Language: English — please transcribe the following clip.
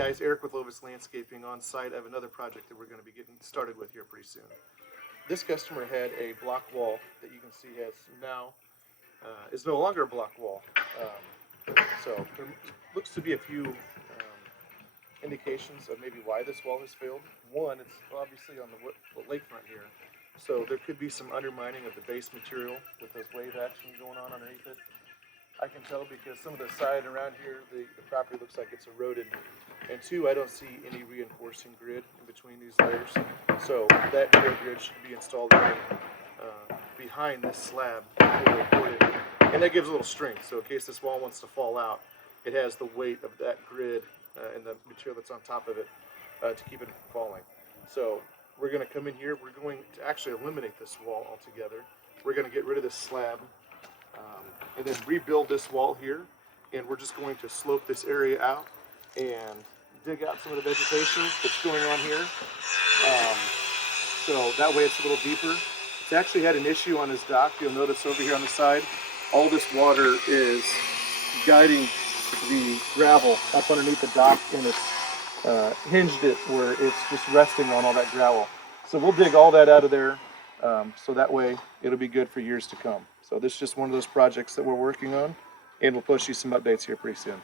guys, Erik with Lowes Landscaping on site. I have another project that we're going to be getting started with here pretty soon. This customer had a block wall that you can see has now is no longer a block wall. So there looks to be a few indications of maybe why this wall has failed. One, it's obviously on the lakefront here, so there could be some undermining of the base material with those wave action going on underneath it. I can tell because some of the side around here, the property looks like it's eroded. And two, I don't see any reinforcing grid in between these layers. So that grid should be installed right behind this slab before they pour it. And that gives a little strength. So in case this wall wants to fall out, it has the weight of that grid and the material that's on top of it to keep it from falling. So we're going to come in here. We're going to actually eliminate this wall altogether. We're going to get rid of this slab. And then rebuild this wall here, and we're just going to slope this area out and dig out some of the vegetation that's going on here. So that way it's a little deeper. It's actually had an issue on his dock. You'll notice over here on the side, all this water is guiding the gravel up underneath the dock, and it's hinged it where it's just resting on all that gravel. So we'll dig all that out of there. So that way it'll be good for years to come. So this is just one of those projects that we're working on, and we'll post you some updates here pretty soon.